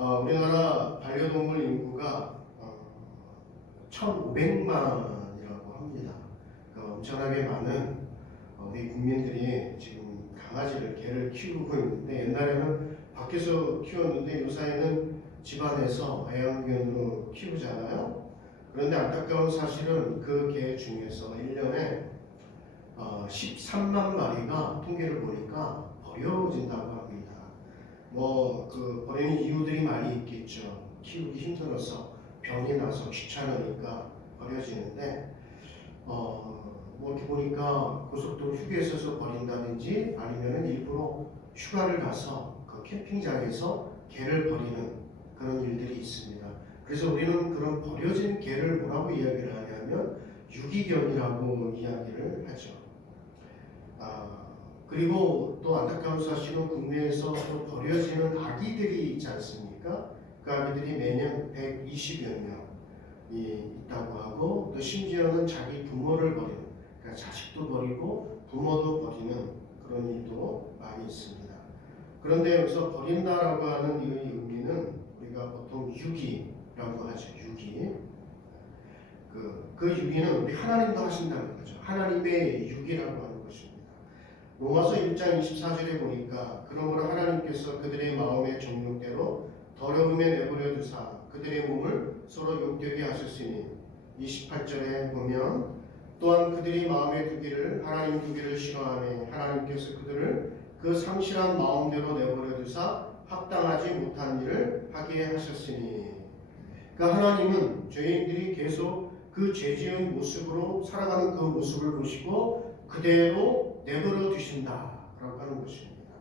우리나라 반려동물 인구가 1,500만이라고 합니다. 그러니까 엄청나게 많은 우리 국민들이 지금 강아지를, 개를 키우고 있는데, 옛날에는 밖에서 키웠는데 요새는 집안에서 애완견으로 키우잖아요. 그런데 안타까운 사실은 그 개 중에서 1년에 13만 마리가 통계를 보니까 버려진다고 합니다. 버리는 이유들이 많이 있겠죠. 키우기 힘들어서, 병이 나서 귀찮으니까 버려지는데, 이렇게 보니까 고속도로 휴게소에서 버린다든지 아니면 일부러 휴가를 가서 그 캠핑장에서 개를 버리는 그런 일들이 있습니다. 그래서 우리는 그런 버려진 개를 뭐라고 이야기를 하냐면 유기견이라고 이야기를 하죠. 그리고 또 안타까운 사실은 국내에서 또 버려지는 아기들이 있지 않습니까? 그 아기들이 매년 120여 명이 있다고 하고, 또 심지어는 자기 부모를 버리는, 그러니까 자식도 버리고 부모도 버리는 그런 일도 많이 있습니다. 그런데 여기서 버린다라고 하는 이 의미는 우리가 보통 유기라고 하죠. 유기. 그 유기는 우리 하나님도 하신다는 거죠. 하나님의 유기라고 하는 것입니다. 로마서 1장 24절에 보니까 그러므로 하나님께서 그들의 마음의 정욕대로 더러움에 내버려 두사 그들의 몸을 서로 욕되게 하셨으니, 28절에 보면 또한 그들이 마음에 두기를 하나님 두기를 싫어하니 하나님께서 그들을 그 상실한 마음대로 내버려 두사 합당하지 못한 일을 하게 하셨으니. 그러니까 하나님은 죄인들이 계속 그 죄지은 모습으로 살아가는 그 모습을 보시고 그대로 내버려 두신다라고 하는 것입니다.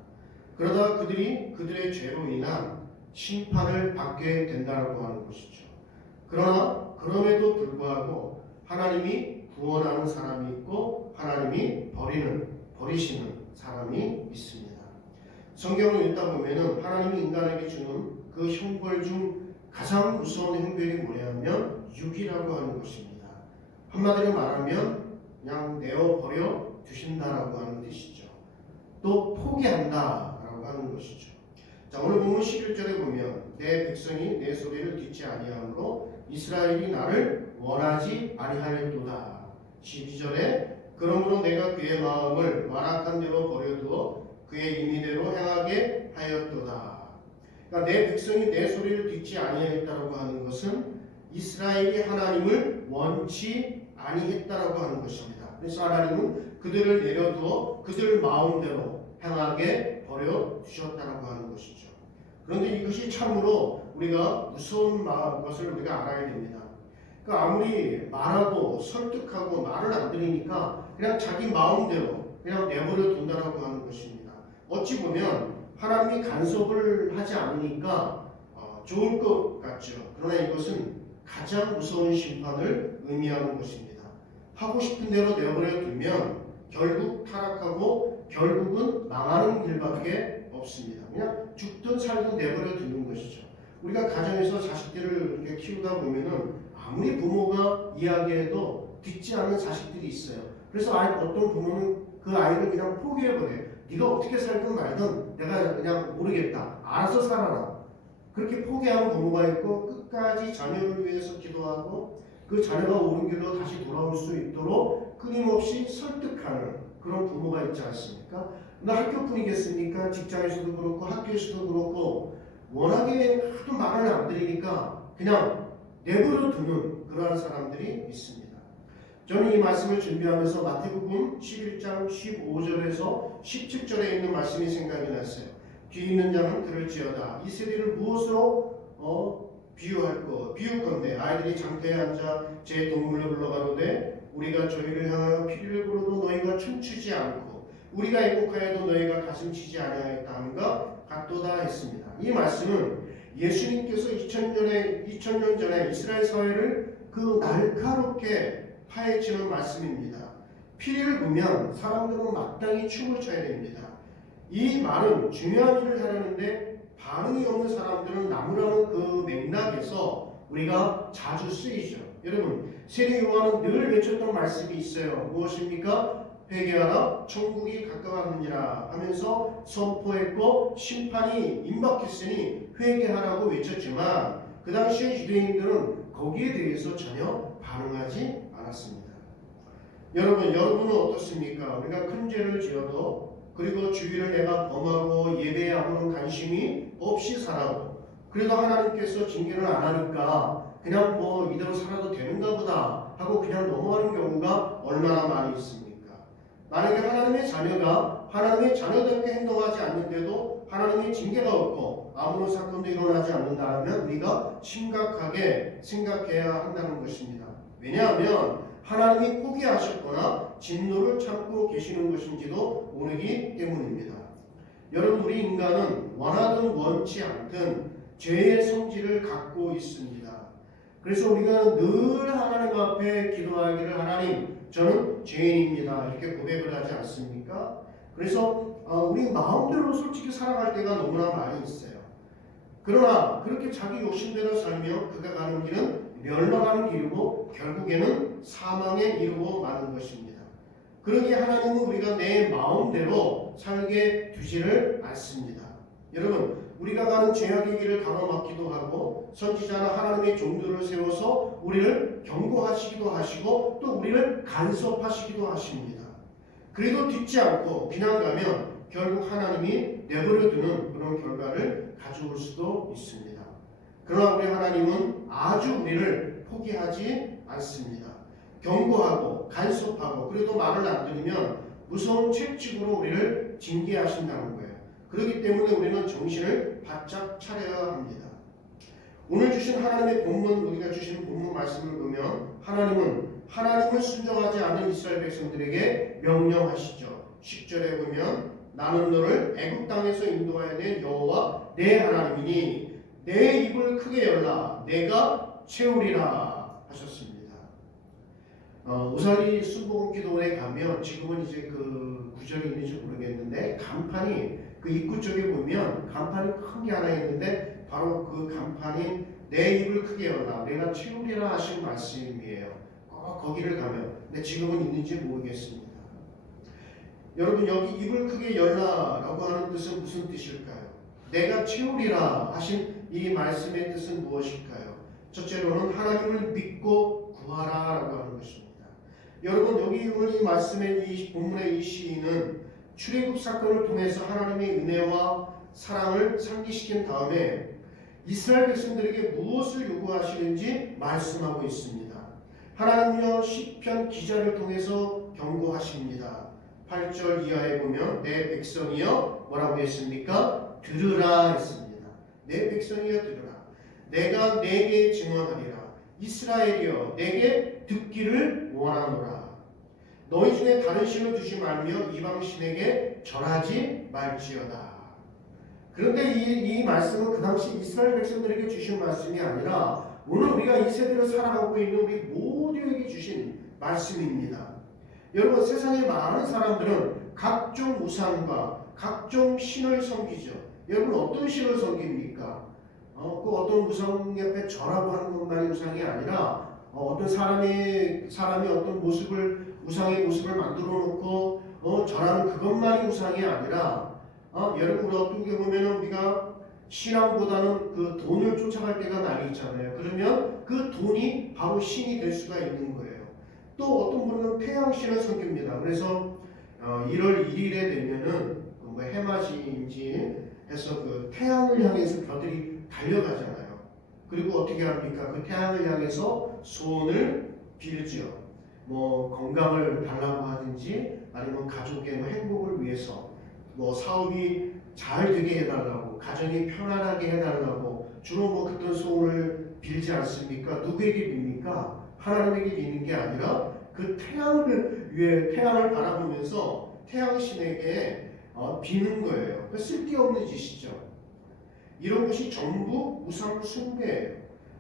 그러다 그들이 그들의 죄로 인한 심판을 받게 된다라고 하는 것이죠. 그러나 그럼에도 불구하고 하나님이 구원하는 사람이 있고 하나님이 버리시는 사람이 있습니다. 성경을 읽다 보면은 하나님이 인간에게 주는 그 형벌 중 가장 무서운 형벌이 뭐냐면 유기라고 하는 것입니다. 한마디로 말하면 그냥 내어버려 두신다라고 하는 뜻이죠. 또 포기한다라고 하는 것이죠. 자, 오늘 본문 11절에 보면 내 백성이 내 소리를 듣지 아니하므로 이스라엘이 나를 원하지 아니하였도다. 12절에 그러므로 내가 그의 마음을 완악한 대로 버려두어 그의 임의대로 행하게 하였도다. 그러니까 내 백성이 내 소리를 듣지 아니하였다라고 하는 것은 이스라엘이 하나님을 원치 아니했다라고 하는 것입니다. 그래서 하나님은 그들을 내려두어 그들 마음대로 행하게 버려두셨다라고 하는 것이죠. 그런데 이것이 참으로 우리가 무서운 것을 우리가 알아야 됩니다. 그러니까 아무리 말하고 설득하고 말을 안 들으니까 그냥 자기 마음대로 그냥 내버려 둔다라고 하는 것입니다. 어찌 보면 하나님이 간섭을 하지 않으니까 좋을 것 같죠. 그러나 이것은 가장 무서운 심판을 의미하는 것입니다. 하고 싶은 대로 내버려 두면 결국 타락하고 결국은 망하는 길밖에 없습니다. 그냥 죽든 살든 내버려 두는 것이죠. 우리가 가정에서 자식들을 이렇게 키우다 보면은 아무리 부모가 이야기해도 듣지 않는 자식들이 있어요. 그래서 어떤 부모는 그 아이를 그냥 포기해버려요. 네가 어떻게 살든 말든 내가 그냥 모르겠다. 알아서 살아라. 그렇게 포기하는 부모가 있고 끝까지 자녀를 위해서 기도하고 그 자녀가 옳은 길로 다시 돌아올 수 있도록 끊임없이 설득하는 그런 부모가 있지 않습니까? 근데 학교뿐이겠습니까? 직장에서도 그렇고 학교에서도 그렇고 워낙에 하도 말을 안 들으니까 그냥 내버려 두는 그러한 사람들이 있습니다. 저는 이 말씀을 준비하면서 마태복음 11장 15절에서 17절에 있는 말씀이 생각이 났어요. 귀 있는 자는 들을지어다. 이 세대를 무엇으로 비울 건데 아이들이 장터에 앉아 제 동물을 불러가로되 우리가 저희를 향하여 피리를 불어도 너희가 춤추지 않고 우리가 애곡하여도 너희가 가슴 치지 아니하였다 함과 같도다 했습니다. 이 말씀은 예수님께서 2000년 전에 이스라엘 사회를 그 날카롭게 파헤치는 말씀입니다. 피리를 부면 사람들은 마땅히 춤을 춰야 됩니다. 이 말은 중요한 일을 하려는데 반응이 없는 사람들은 나무라는 그 맥락에서 우리가 자주 쓰이죠. 여러분, 세례 요한은 늘 외쳤던 말씀이 있어요. 무엇입니까? 회개하라 천국이 가까웠느니라 하면서 선포했고 심판이 임박했으니 회개하라고 외쳤지만 그 당시에 유대인들은 거기에 대해서 전혀 반응하지 않았습니다. 여러분은 어떻습니까? 우리가 큰 죄를 지어도 그리고 주의를 내가 범하고 예배에 아무런 관심이 없이 살아도 그래도 하나님께서 징계를 안 하니까 그냥 뭐 이대로 살아도 되는가 보다 하고 그냥 넘어가는 경우가 얼마나 많이 있습니까? 만약에 하나님의 자녀가 하나님의 자녀답게 행동하지 않는데도 하나님의 징계가 없고 아무런 사건도 일어나지 않는다면 우리가 심각하게 생각해야 한다는 것입니다. 왜냐하면 하나님이 포기하셨거나 진노를 참고 계시는 것인지도 모르기 때문입니다. 여러분, 우리 인간은 원하든 원치 않든 죄의 성질을 갖고 있습니다. 그래서 우리가 늘 하나님 앞에 기도하기를 하나님, 저는 죄인입니다. 이렇게 고백을 하지 않습니까? 그래서 우리 마음대로 솔직히 살아갈 때가 너무나 많이 있어요. 그러나 그렇게 자기 욕심대로 살며 그가 가는 길은 멸망하는 길이고 결국에는 사망에 이르고 마는 것입니다. 그러기에 하나님은 우리가 내 마음대로 살게 두지를 않습니다. 여러분, 우리가 가는 죄악의 길을 가로막기도 하고 선지자나 하나님의 종들을 세워서 우리를 경고하시기도 하시고 또 우리를 간섭하시기도 하십니다. 그래도 듣지 않고 그냥 가면 결국 하나님이 내버려두는 그런 결과를 가져올 수도 있습니다. 그러나 우리 하나님은 아주 우리를 포기하지 않습니다. 경고하고 간섭하고 그래도 말을 안 들으면 무서운 채찍으로 우리를 징계하신다는 거예요. 그렇기 때문에 우리는 정신을 바짝 차려야 합니다. 오늘 주신 하나님의 본문, 우리가 주신 본문 말씀을 보면 하나님을 순종하지 않는 이스라엘 백성들에게 명령하시죠. 10절에 보면 나는 너를 애굽 땅에서 인도하여 낸 여호와 내 하나님이니 내 입을 크게 열라 내가 채우리라 하셨습니다. 우사리 순복음 기도원에 가면 지금은 이제 그 구절이 있는지 모르겠는데 간판이 그 입구 쪽에 보면 간판이 큰 게 하나 있는데 바로 그 간판이 내 입을 크게 열라 내가 채우리라 하신 말씀이에요. 거기를 가면 근데 지금은 있는지 모르겠습니다. 여러분, 여기 입을 크게 열라라고 하는 뜻은 무슨 뜻일까요? 내가 채우리라 하신 이 말씀의 뜻은 무엇일까요? 첫째로는 하나님을 믿고 구하라라고 하는 것입니다. 여러분, 여기 오늘 이 말씀의 이 본문의 이 시인은 출애굽 사건을 통해서 하나님의 은혜와 사랑을 상기시킨 다음에 이스라엘 백성들에게 무엇을 요구하시는지 말씀하고 있습니다. 하나님은요 시편 기자를 통해서 경고하십니다. 8절 이하에 보면 내 백성이여 뭐라고 했습니까? 들으라 했습니다. 내 백성이여 들으라. 내가 내게 증언하리라. 이스라엘이여 내게 듣기를 원하노라. 너희 중에 다른 신을 두지 말며 이방 신에게 절하지 말지어다. 그런데 이 말씀은 그 당시 이스라엘 백성들에게 주신 말씀이 아니라 오늘 우리가 이 세대를 살아가고 있는 우리 모두에게 주신 말씀입니다. 여러분, 세상에 많은 사람들은 각종 우상과 각종 신을 섬기죠. 여러분, 어떤 신을 섬깁니까? 그 어떤 우상 옆에 절하고 하는 것만이 우상이 아니라 어떤 사람이 어떤 우상의 모습을 만들어 놓고 절하는 그것만이 우상이 아니라 여러분, 우리 어떻게 보면 우리가 신앙보다는 그 돈을 쫓아갈 때가 많이 있잖아요. 그러면 그 돈이 바로 신이 될 수가 있는 거예요. 또 어떤 분은 태양신을 섬깁니다. 그래서 1월 1일에 되면은 뭐 해맞이인지 해서 그 태양을 향해서 별들이 달려가잖아요. 그리고 어떻게 합니까? 그 태양을 향해서 소원을 빌죠. 뭐 건강을 달라고 하든지 아니면 가족의 뭐 행복을 위해서 뭐 사업이 잘 되게 해달라고 가정이 편안하게 해달라고 주로 뭐 그런 소원을 빌지 않습니까? 누구에게 빕니까? 하나님에게 비는 게 아니라 그 태양을 바라보면서 태양신에게 비는 거예요. 쓸데없는 짓이죠. 이런 것이 전부 우상 숭배예요.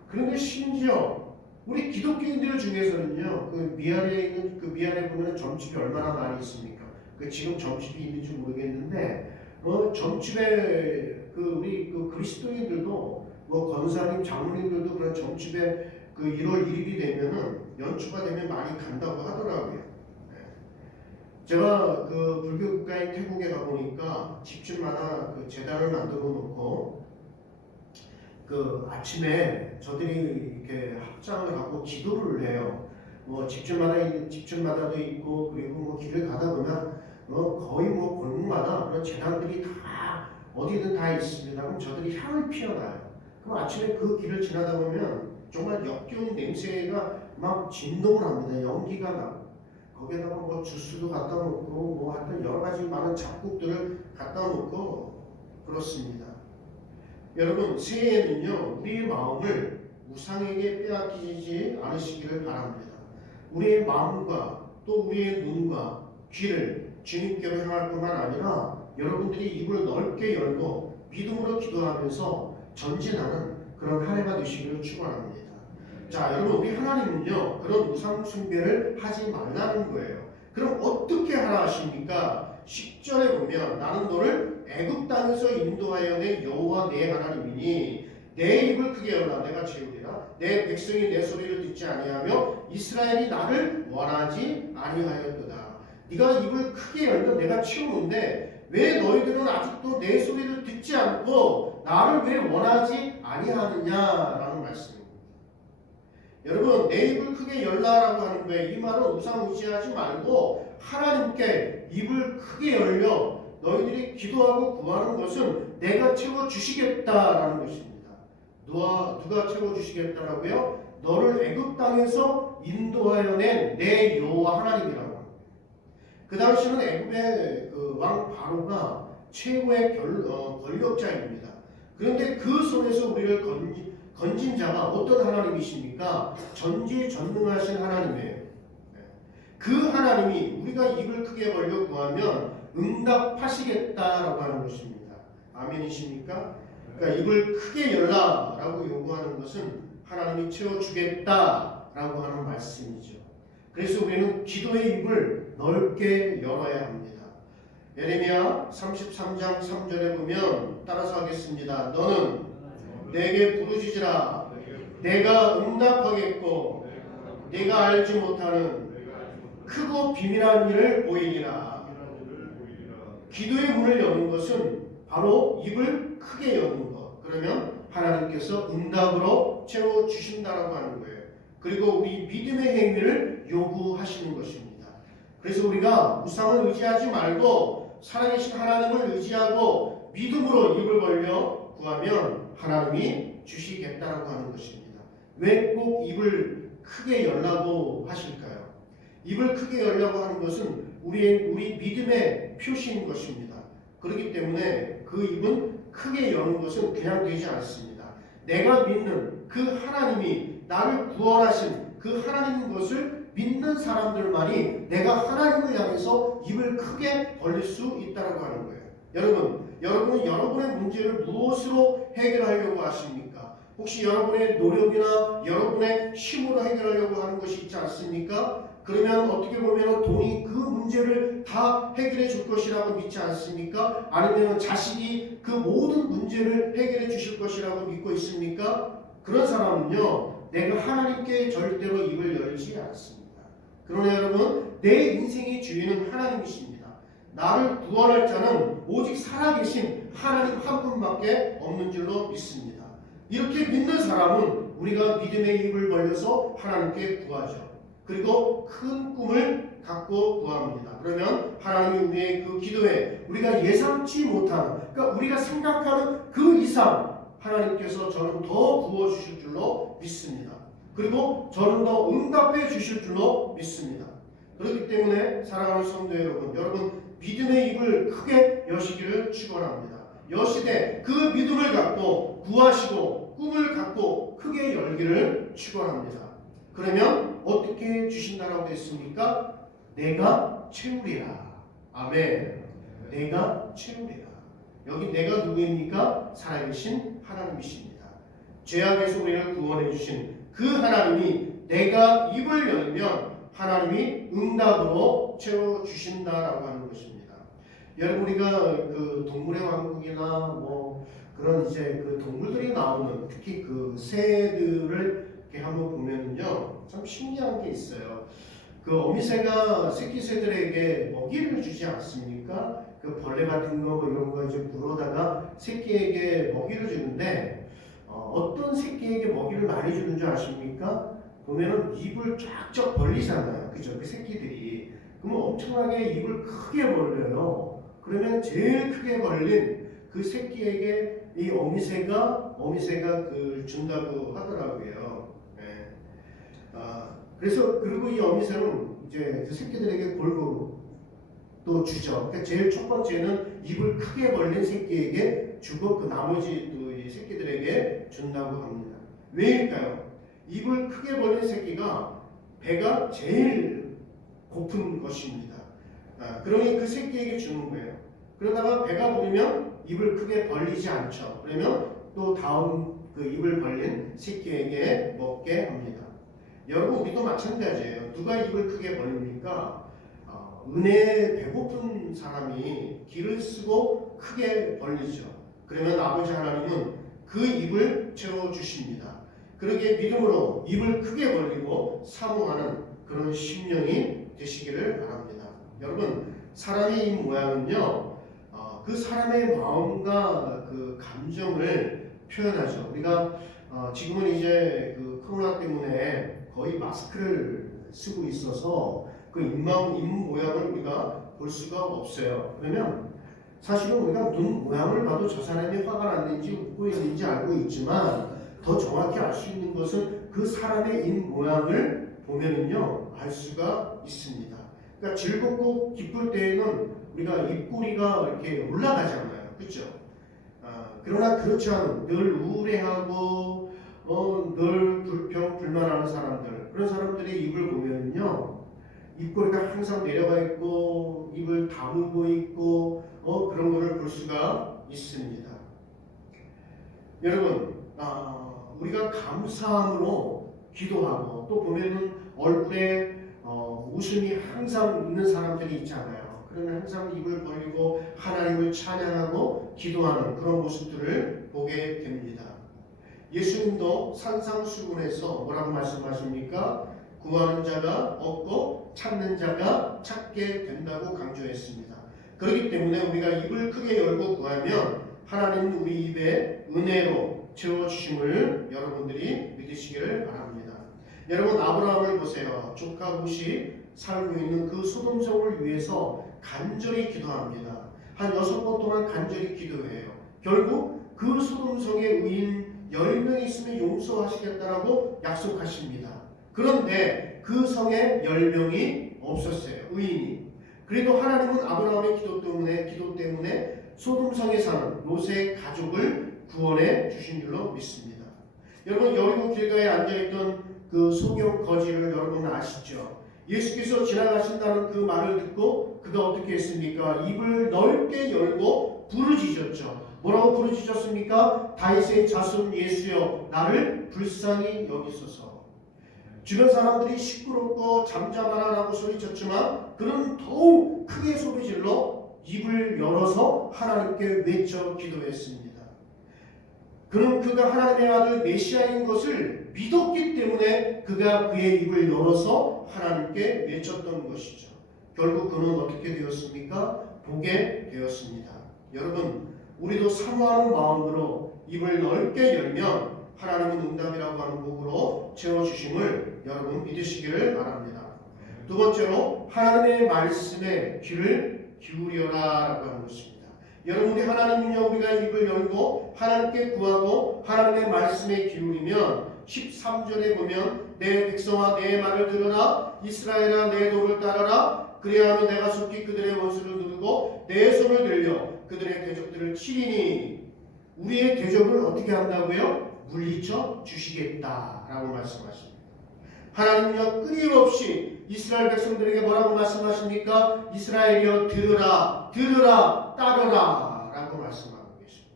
그런데 심지어 우리 기독교인들 중에서는요, 그 미안에 보면 점집이 얼마나 많이 있습니까? 그 지금 점집이 있는지 모르겠는데 점집에 우리 그리스도인들도 뭐 권사님, 장로님들도 그런 점집에 그 1월 1일이 되면은 연초가 되면 많이 간다고 하더라고요. 제가 그 불교 국가인 태국에 가보니까 집집마다 그 재단을 만들어 놓고 그 아침에 저들이 이렇게 합장을 하고 기도를 해요. 뭐 집집마다도 있고, 그리고 뭐 길을 가다 보면 거의 뭐 골목마다 그런 재단들이 다 어디든 다 있습니다. 그럼 저들이 향을 피워놔요. 그럼 아침에 그 길을 지나다 보면 정말 역겨운 냄새가 막 진동을 합니다. 연기가 나고, 거기에다가 뭐 주스도 갖다 놓고 뭐 하여튼 여러 가지 많은 잡곡들을 갖다 놓고 그렇습니다. 여러분, 새해에는요 우리의 마음을 우상에게 빼앗기지 않으시기를 바랍니다. 우리의 마음과 또 우리의 눈과 귀를 주님께로 향할 뿐만 아니라 여러분들이 입을 넓게 열고 믿음으로 기도하면서 전진하는 그런 한 해가 되시기를 축원합니다. 자, 여러분, 우리 하나님은요 그런 우상 숭배를 하지 말라는 거예요. 그럼 어떻게 하라 하십니까? 10절에 보면 나는 너를 애굽 땅에서 인도하여 낸 여호와 내 하나님이니 내 입을 크게 열라 내가 채우리라. 내 백성이 내 소리를 듣지 아니하며 이스라엘이 나를 원하지 아니하였도다. 네가 입을 크게 열면 내가 채우는데 왜 너희들은 아직도 내 소리를 듣지 않고 나를 왜 원하지 아니하느냐라는 말씀입니다. 여러분, 내 입을 크게 열라라고 하는 거예요. 이 말은 우상 의지하지 말고 하나님께 입을 크게 열려 너희들이 기도하고 구하는 것은 내가 채워주시겠다라는 것입니다. 누가 채워주시겠다라고요? 너를 애굽 땅에서 인도하여 낸 내 여호와 하나님이라고 합니다. 그 당시는 애굽의 그 왕 바로가 최고의 권력자입니다. 그런데 그 손에서 우리를 건진 자가 어떤 하나님이십니까? 전지전능하신 하나님이에요. 그 하나님이 우리가 입을 크게 벌려 구하면 응답하시겠다라고 하는 것입니다. 아멘이십니까? 그러니까 입을 크게 열라라고 요구하는 것은 하나님이 채워주겠다라고 하는 말씀이죠. 그래서 우리는 기도의 입을 넓게 열어야 합니다. 예레미야 33장 3절에 보면 따라서 하겠습니다. 너는 내게 부르짖으라. 내가 응답하겠고 내가 알지 못하는 크고 비밀한 일을 보이리라. 기도의 문을 여는 것은 바로 입을 크게 여는 것. 그러면 하나님께서 응답으로 채워주신다라고 하는 거예요. 그리고 우리 믿음의 행위를 요구하시는 것입니다. 그래서 우리가 우상을 의지하지 말고 살아계신 하나님을 의지하고 믿음으로 입을 벌려 구하면 하나님이 주시겠다라고 하는 것입니다. 왜 꼭 입을 크게 열라고 하실까요? 입을 크게 열려고 하는 것은 우리 믿음의 표시인 것입니다. 그렇기 때문에 그 입은 크게 여는 것은 그냥 되지 않습니다. 내가 믿는 그 하나님이 나를 구원하신 그 하나님인 것을 믿는 사람들만이 내가 하나님을 향해서 입을 크게 벌릴 수 있다고 하는 거예요. 여러분은 여러분의 문제를 무엇으로 해결하려고 하십니까? 혹시 여러분의 노력이나 여러분의 힘으로 해결하려고 하는 것이 있지 않습니까? 그러면 어떻게 보면 돈이 그 문제를 다 해결해 줄 것이라고 믿지 않습니까? 아니면 자식이 그 모든 문제를 해결해 주실 것이라고 믿고 있습니까? 그런 사람은요, 내가 하나님께 절대로 입을 열지 않습니다. 그러나 여러분, 내 인생의 주인은 하나님이십니다. 나를 구원할 자는 오직 살아계신 하나님 한 분밖에 없는 줄로 믿습니다. 이렇게 믿는 사람은 우리가 믿음의 입을 벌려서 하나님께 구하죠. 그리고 큰 꿈을 갖고 구합니다. 그러면 하나님이 우리의 그 기도에 우리가 예상치 못하는, 그러니까 우리가 생각하는 그 이상 하나님께서 저는 더 부어주실 줄로 믿습니다. 그리고 저는 더 응답해 주실 줄로 믿습니다. 그렇기 때문에 사랑하는 성도 여러분 믿음의 입을 크게 여시기를 축원합니다. 여시되 그 믿음을 갖고 구하시고 꿈을 갖고 크게 열기를 축원합니다. 그러면 어떻게 주신다라고 했습니까? 내가 채우리라. 아멘. 내가 채우리라. 여기 내가 누구입니까? 살아계신 하나님이십니다. 죄악에서 우리를 구원해 주신 그 하나님이 내가 입을 열면 하나님이 응답으로 채워주신다라고 하는 것입니다. 여러분, 우리가 그 동물의 왕국이나 뭐 그런 이제 그 동물들이 나오는, 특히 그 새들을 이렇게 한번 보면은요, 참 신기한 게 있어요. 그 어미새가 새끼 새들에게 먹이를 주지 않습니까? 그 벌레 같은 거 뭐 이런 거 이제 물어다가 새끼에게 먹이를 주는데 어떤 새끼에게 먹이를 많이 주는 줄 아십니까? 보면은 입을 쫙쫙 벌리잖아요. 그죠? 그 새끼들이. 그러면 엄청나게 입을 크게 벌려요. 그러면 제일 크게 벌린 그 새끼에게 이 어미새가 그 준다고 하더라고요. 네. 그래서 그리고 이 어미새는 이제 그 새끼들에게 골고루 또 주죠. 그러니까 제일 첫 번째는 입을 크게 벌린 새끼에게 주고 그 나머지 또 이 새끼들에게 준다고 합니다. 왜일까요? 입을 크게 벌린 새끼가 배가 제일 고픈 것입니다. 그러니 그 새끼에게 주는 거예요. 그러다가 배가 부르면 입을 크게 벌리지 않죠. 그러면 또 다음 그 입을 벌린 새끼에게 먹게 합니다. 여러분 우리도 마찬가지예요. 누가 입을 크게 벌립니까? 은혜에 배고픈 사람이 길을 쓰고 크게 벌리죠. 그러면 아버지 하나님은 그 입을 채워주십니다. 그러기에 믿음으로 입을 크게 벌리고 사모하는 그런 심령이 되시기를 바랍니다. 여러분 사람의 입 모양은요 그 사람의 마음과 그 감정을 표현하죠. 우리가 지금은 이제 그 코로나 때문에 거의 마스크를 쓰고 있어서 그 입 모양을 우리가 볼 수가 없어요. 그러면 사실은 우리가 눈 모양을 봐도 저 사람이 화가 났는지 웃고 있는지 알고 있지만 더 정확히 알 수 있는 것은 그 사람의 입 모양을 보면은요 알 수가 있습니다. 그러니까 즐겁고 기쁠 때에는 우리가 입꼬리가 이렇게 올라가잖아요, 그렇죠? 그러나 그렇지 않은 늘 우울해하고 늘 불평불만하는 사람들 그런 사람들의 입을 보면은요 입꼬리가 항상 내려가 있고 입을 다물고 있고 그런 것을 볼 수가 있습니다. 여러분 우리가 감사함으로 기도하고 또 보면은 얼굴에 웃음이 항상 있는 사람들이 있잖아요. 그러면 항상 입을 벌리고 하나님을 찬양하고 기도하는 그런 모습들을 보게 됩니다. 예수님도 산상수훈에서 뭐라고 말씀하십니까? 구하는 자가 얻고 찾는 자가 찾게 된다고 강조했습니다. 그렇기 때문에 우리가 입을 크게 열고 구하면 하나님은 우리 입에 은혜로 채워주심을 여러분들이 믿으시기를 바랍니다. 여러분 아브라함을 보세요. 조카 롯이 살고 있는 그 소돔성을 위해서 간절히 기도합니다. 한 6번 동안 간절히 기도해요. 결국 그 소돔성의 의인 10명이 있으면 용서하시겠다라고 약속하십니다. 그런데 그 성에 10명이 없었어요. 의인이. 그래도 하나님은 아브라함의 기도 때문에 소돔성에 사는 롯의 가족을 구원해 주신 줄로 믿습니다. 여러분 여리고 길가에 앉아있던 그 소경 거지를 여러분 아시죠? 예수께서 지나가신다는 그 말을 듣고 그가 어떻게 했습니까? 입을 넓게 열고 부르짖었죠. 뭐라고 부르짖었습니까? 다윗의 자손 예수여 나를 불쌍히 여기소서. 주변 사람들이 시끄럽고 잠잠하라고 소리쳤지만 그는 더욱 크게 소리질러 입을 열어서 하나님께 외쳐 기도했습니다. 그는 그가 하나님의 아들 메시아인 것을 믿었기 때문에 그가 그의 입을 열어서 하나님께 외쳤던 것이죠. 결국 그는 어떻게 되었습니까? 보게 되었습니다. 여러분 우리도 사모하는 마음으로 입을 넓게 열면 하나님은 응답이라고 하는 복으로 채워주심을 여러분 믿으시기를 바랍니다. 두 번째로 하나님의 말씀에 귀를 기울여라 라고 하는 것입니다. 여러분 우리 하나님은요 우리가 입을 열고 하나님께 구하고 하나님의 말씀에 기울이면 13절에 보면 내 백성아 내 말을 들으라 이스라엘아 내 도를 따르라 그리하면 내가 속히 그들의 원수를 누르고 내 손을 들려 그들의 대적들을 치리니 우리의 대적을 어떻게 한다고요? 물리쳐 주시겠다라고 말씀하십니다. 하나님은요 끊임없이 이스라엘 백성들에게 뭐라고 말씀하십니까? 이스라엘이여 들으라 들으라 따르라 라고 말씀하고 계십니다.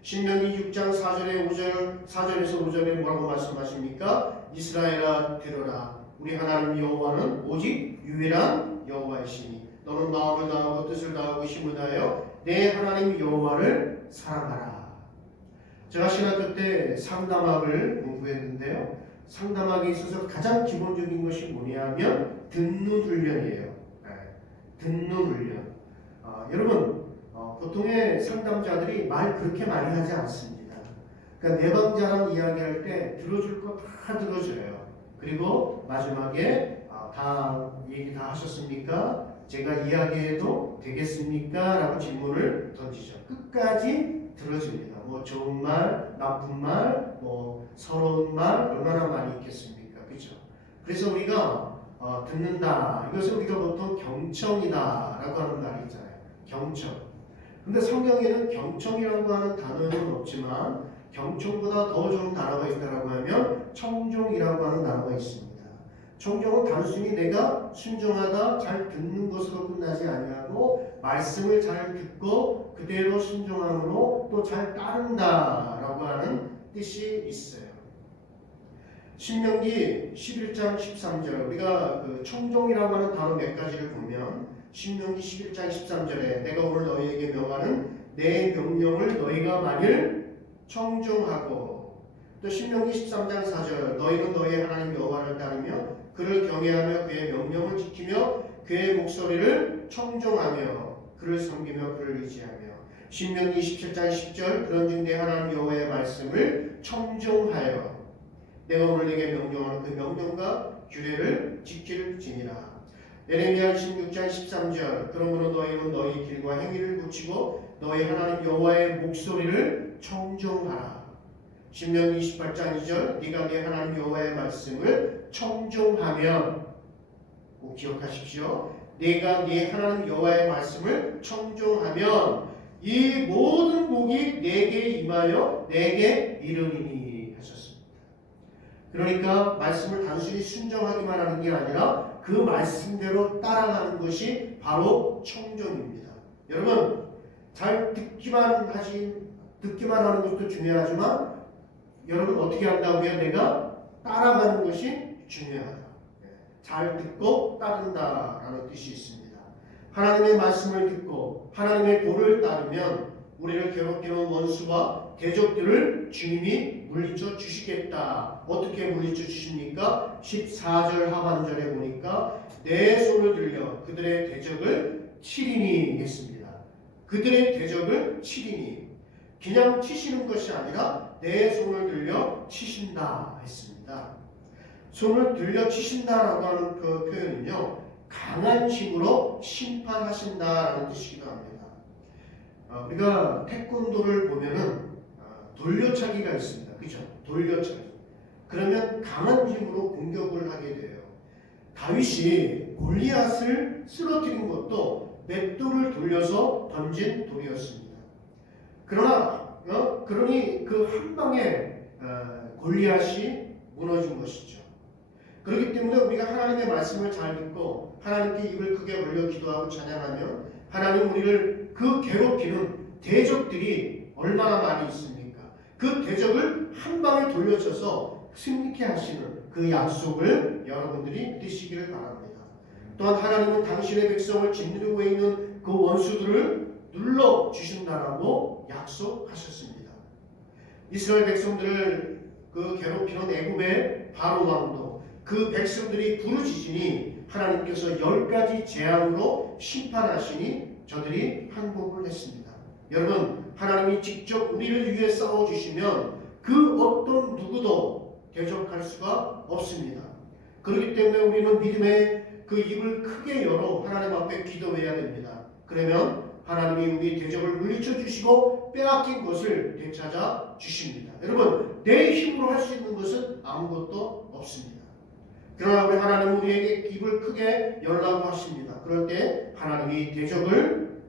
신명기 6장 4절에서 5절에 뭐라고 말씀하십니까? 이스라엘아 들으라 우리 하나님 여호와는 오직 유일한 여호와이시니 너는 마음을 다하고 뜻을 다하고 힘을 다하여 내 하나님 여호와를 사랑하라. 제가 신학교 때 상담학을 공부했는데요. 상담하기 있어서 가장 기본적인 것이 뭐냐면 듣는 훈련이에요. 네, 듣는 훈련. 여러분 보통의 상담자들이 말 그렇게 많이 하지 않습니다. 그러니까 내방자랑 이야기할 때 들어줄 거 다 들어줘요. 그리고 마지막에 다 얘기 다 하셨습니까? 제가 이야기해도 되겠습니까? 라고 질문을 던지죠. 끝까지 들어줍니다. 뭐 좋은 말, 나쁜 말, 뭐 서러운 말 얼마나 많이 있겠습니까? 그죠? 그래서 우리가 듣는다. 이것을 우리가 보통 경청이다 라고 하는 말이 있잖아요. 경청. 근데 성경에는 경청이라고 하는 단어는 없지만 경청보다 더 좋은 단어가 있다라고 하면 청종이라고 하는 단어가 있습니다. 청종은 단순히 내가 순종하다 잘 듣는 것으로 끝나지 아니하고 말씀을 잘 듣고 그대로 순종함으로 또 잘 따른다라고 하는 뜻이 있어요. 신명기 11장 13절 우리가 그 청종이라고 하는 단어 몇 가지를 보면 신명기 11장 13절에 내가 오늘 너희에게 명하는 내 명령을 너희가 만일 청종하고 또 신명기 13장 4절 너희는 너희 하나님 여호와를 따르며 그를 경외하며 그의 명령을 지키며 그의 목소리를 청종하며 그를 섬기며 그를 의지하며 신명기 27장 10절 그런즉 내 하나님 여호와의 말씀을 청종하여 내가 오늘 내게 명령하는 그 명령과 규례를 지킬지니라. 예레미야 26장 13절 그러므로 너희는 너희 길과 행위를 고치고 너희 하나님 여호와의 목소리를 청종하라. 신명기 28장 2절 네가 네 하나님 여호와의 말씀을 청종하면 꼭 기억하십시오. 네가 네 하나님 여호와의 말씀을 청종하면 이 모든 복이 내게 임하여 내게 이르리니 하셨습니다. 그러니까 말씀을 단순히 순종하기만 하는 게 아니라 그 말씀대로 따라가는 것이 바로 청종입니다. 여러분 잘 듣기만 하는 것도 중요하지만 여러분 어떻게 한다고요? 내가 따라가는 것이 중요하다. 잘 듣고 따른다라는 뜻이 있습니다. 하나님의 말씀을 듣고 하나님의 도를 따르면 우리를 괴롭히는 원수와 대적들을 주님이 물리쳐 주시겠다. 어떻게 물리쳐 주십니까? 14절 하반절에 보니까 내 손을 들려 그들의 대적을 치리니 했습니다. 그들의 대적을 치리니 그냥 치시는 것이 아니라 내 손을 들려 치신다 했습니다. 손을 들려 치신다라고 하는 그 표현은요 강한 힘으로 심판하신다라는 뜻이기도 합니다. 우리가 태권도를 보면은 돌려차기가 있습니다. 그죠? 돌려차기. 그러면 강한 힘으로 공격을 하게 돼요. 다윗이 골리앗을 쓰러뜨린 것도 맷돌을 돌려서 던진 돌이었습니다. 그러니 그 한 방에 골리앗이 무너진 것이죠. 그렇기 때문에 우리가 하나님의 말씀을 잘 듣고 하나님께 입을 크게 벌려 기도하고 찬양하며 하나님 우리를 그 괴롭히는 대적들이 얼마나 많이 있습니까? 그 대적을 한 방에 돌려쳐서 승리케 하시는 그 약속을 여러분들이 믿으시기를 바랍니다. 또한 하나님은 당신의 백성을 짓누르고 있는 그 원수들을 눌러주신다라고 약속하셨습니다. 이스라엘 백성들을 그 괴롭히는 애굽의 바로 왕도 그 백성들이 부르짖으니 하나님께서 10가지 재앙으로 심판하시니 저들이 항복을 했습니다. 여러분 하나님이 직접 우리를 위해 싸워주시면 그 어떤 누구도 대적할 수가 없습니다. 그렇기 때문에 우리는 믿음의 그 입을 크게 열어 하나님 앞에 기도해야 됩니다. 그러면 하나님이 우리 대적을 물리쳐 주시고 빼앗긴 것을 되찾아 주십니다. 여러분 내 힘으로 할 수 있는 것은 아무것도 없습니다. 그러나 우리 하나님은 우리에게 입을 크게 열라고 하십니다. 그럴 때 하나님이 대적을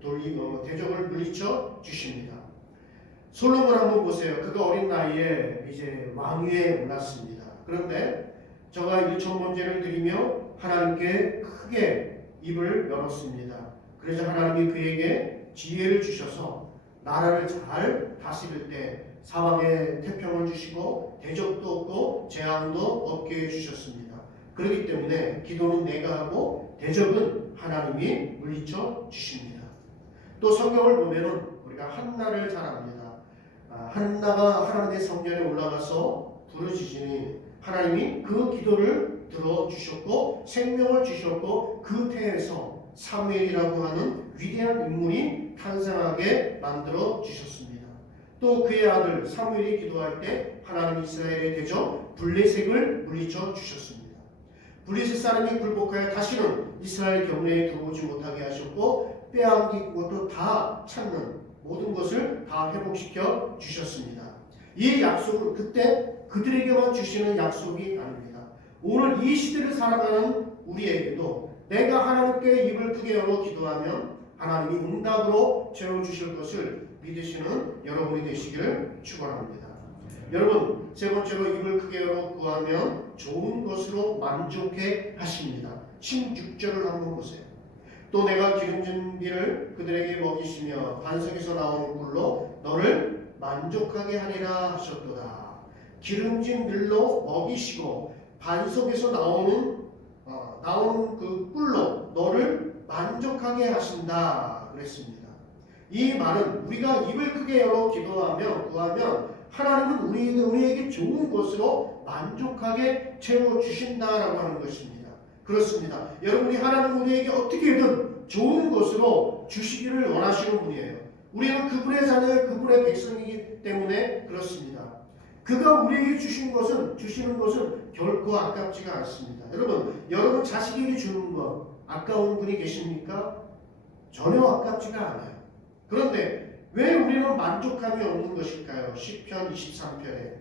물리쳐 주십니다. 솔로몬 한번 보세요. 그가 어린 나이에 이제 왕위에 올랐습니다. 그런데 저가 1,000번제를 드리며 하나님께 크게 입을 열었습니다. 그래서 하나님이 그에게 지혜를 주셔서 나라를 잘 다스릴 때 사방에 태평을 주시고 대적도 없고 재앙도 없게 해주셨습니다. 그렇기 때문에 기도는 내가 하고 대적은 하나님이 물리쳐 주십니다. 또 성경을 보면은 우리가 한나를 잘 압니다. 한나가 하나님의 성전에 올라가서 부르짖으니 하나님이 그 기도를 들어주셨고 생명을 주셨고 그 태에서 사무엘이라고 하는 위대한 인물이 탄생하게 만들어 주셨습니다. 또 그의 아들 사무엘이 기도할 때 하나님 이스라엘의 대적 블레셋을 물리쳐 주셨습니다. 블레셋 사람이 굴복하여 다시는 이스라엘 경내에 들어오지 못하게 하셨고 빼앗긴 것도 다 찾는 모든 것을 다 회복시켜 주셨습니다. 이 약속은 그때 그들에게만 주시는 약속이 아닙니다. 오늘 이 시대를 살아가는 우리에게도 내가 하나님께 입을 크게 열어 기도하면 하나님이 응답으로 채워주실 것을 믿으시는 여러분이 되시기를 축원합니다. 여러분, 세 번째로 입을 크게 열어 구하면 좋은 것으로 만족해 하십니다. 16절을 한번 보세요. 또 내가 기름진 비를 그들에게 먹이시며 반석에서 나오는 꿀로 너를 만족하게 하리라 하셨도다. 기름진 밀로 먹이시고 반석에서 나오는 그 꿀로 너를 만족하게 하신다 그랬습니다. 이 말은 우리가 입을 크게 열어 기도하며 구하면 하나님은 우리에게 좋은 것으로 만족하게 채워주신다라고 하는 것입니다. 그렇습니다. 여러분이 하나님 우리에게 어떻게든 좋은 것으로 주시기를 원하시는 분이에요. 우리는 그분의 자녀, 그분의 백성이기 때문에 그렇습니다. 그가 우리에게 주시는 것은 결코 아깝지가 않습니다. 여러분 자식에게 주는 것 아까운 분이 계십니까? 전혀 아깝지가 않아요. 그런데 왜 우리는 만족함이 없는 것일까요? 시편 23편에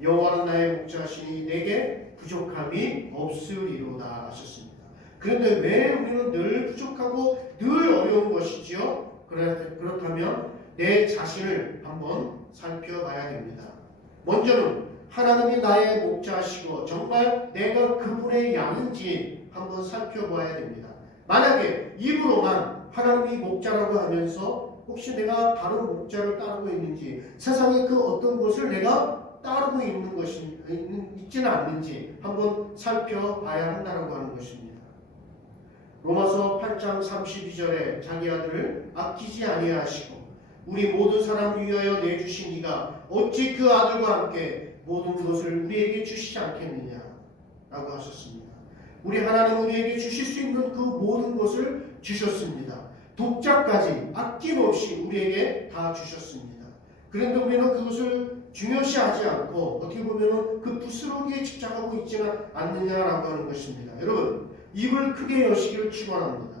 여호와는 나의 목자시니 내게 부족함이 없으리로다 하셨습니다. 그런데 왜 우리는 늘 부족하고 늘 어려운 것이지요? 그렇다면 내 자신을 한번 살펴봐야 됩니다. 먼저는 하나님이 나의 목자시고 정말 내가 그분의 양인지 한번 살펴봐야 됩니다. 만약에 입으로만 하나님이 목자라고 하면서 혹시 내가 다른 목자를 따르고 있는지, 세상의 그 어떤 것을 내가 따르고 있는 것이 있지는 않는지 한번 살펴봐야 한다고 하는 것입니다. 로마서 8장 32절에 자기 아들을 아끼지 아니하시고 우리 모든 사람 위하여 내주신 이가 어찌 그 아들과 함께 모든 것을 우리에게 주시지 않겠느냐 라고 하셨습니다. 우리 하나님은 우리에게 주실 수 있는 그 모든 것을 주셨습니다. 독자까지 아낌없이 우리에게 다 주셨습니다. 그런데 우리는 그것을 중요시하지 않고 어떻게 보면 그 부스러기에 집착하고 있지는 않느냐라고 하는 것입니다. 여러분, 입을 크게 여시기를 축원합니다.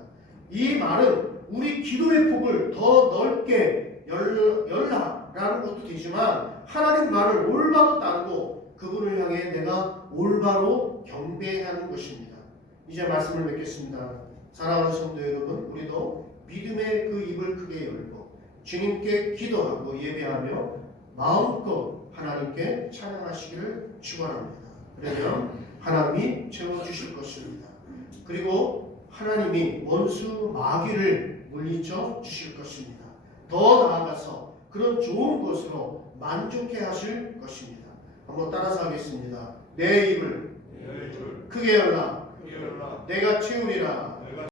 이 말은 우리 기도의 폭을 더 넓게 열라라는 것도 되지만 하나님 말을 올바로 따르고 그분을 향해 내가 올바로 경배하는 것입니다. 이제 말씀을 맺겠습니다. 사랑하는 성도 여러분, 우리도 믿음의 그 입을 크게 열고 주님께 기도하고 예배하며 마음껏 하나님께 찬양하시기를 축원합니다. 그러면 하나님이 채워주실 것입니다. 그리고 하나님이 원수 마귀를 물리쳐 주실 것입니다. 더 나아가서 그런 좋은 것으로 만족해 하실 것입니다. 한번 따라서 하겠습니다. 내 입을 크게 열라. 내가 채우리라.